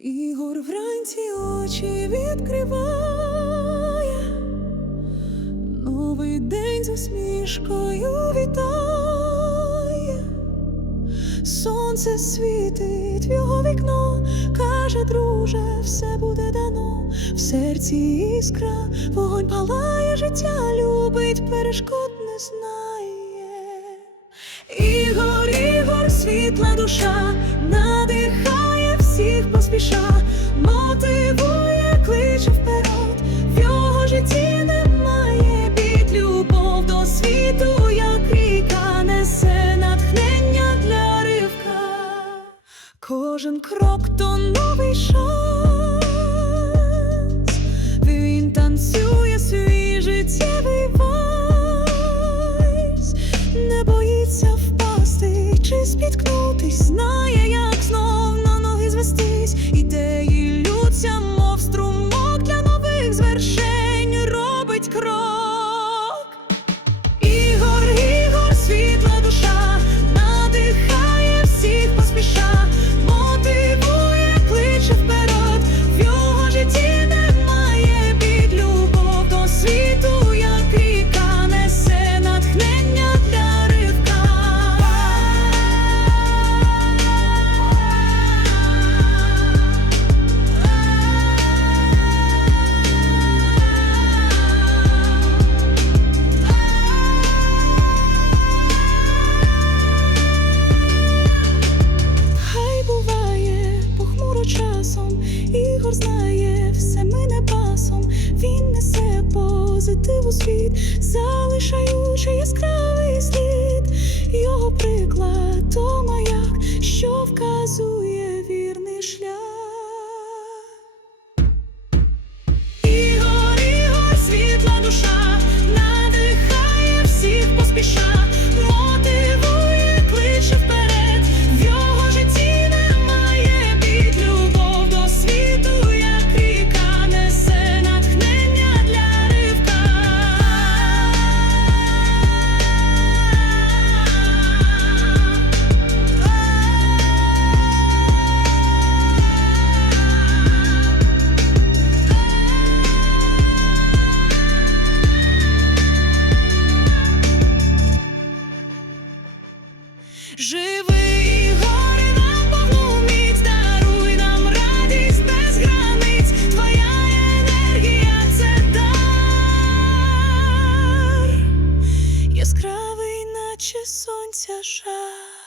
Ігор вранці очі відкриває, новий день з усмішкою вітає, сонце світить в його вікно, каже, друже, все буде дано, в серці іскра, вогонь палає, життя любить, перешкод не знає. Ігор, Ігор, світла душа, надихає поспіша, мотивує, кличе вперед, в його житті немає бід, любов до світу, як ріка, несе натхнення для ривка. Кожен крок то новий шанс, він танцює свій життєвий вальс, не боїться впасти чи спіткнутись, знає, days. Позитив у світ, залишаючи яскравий слід. Його приклад то маяк, що вказує. Живий горе нам повну даруй нам радість без границь, твоя енергія це дар наче сонця жар.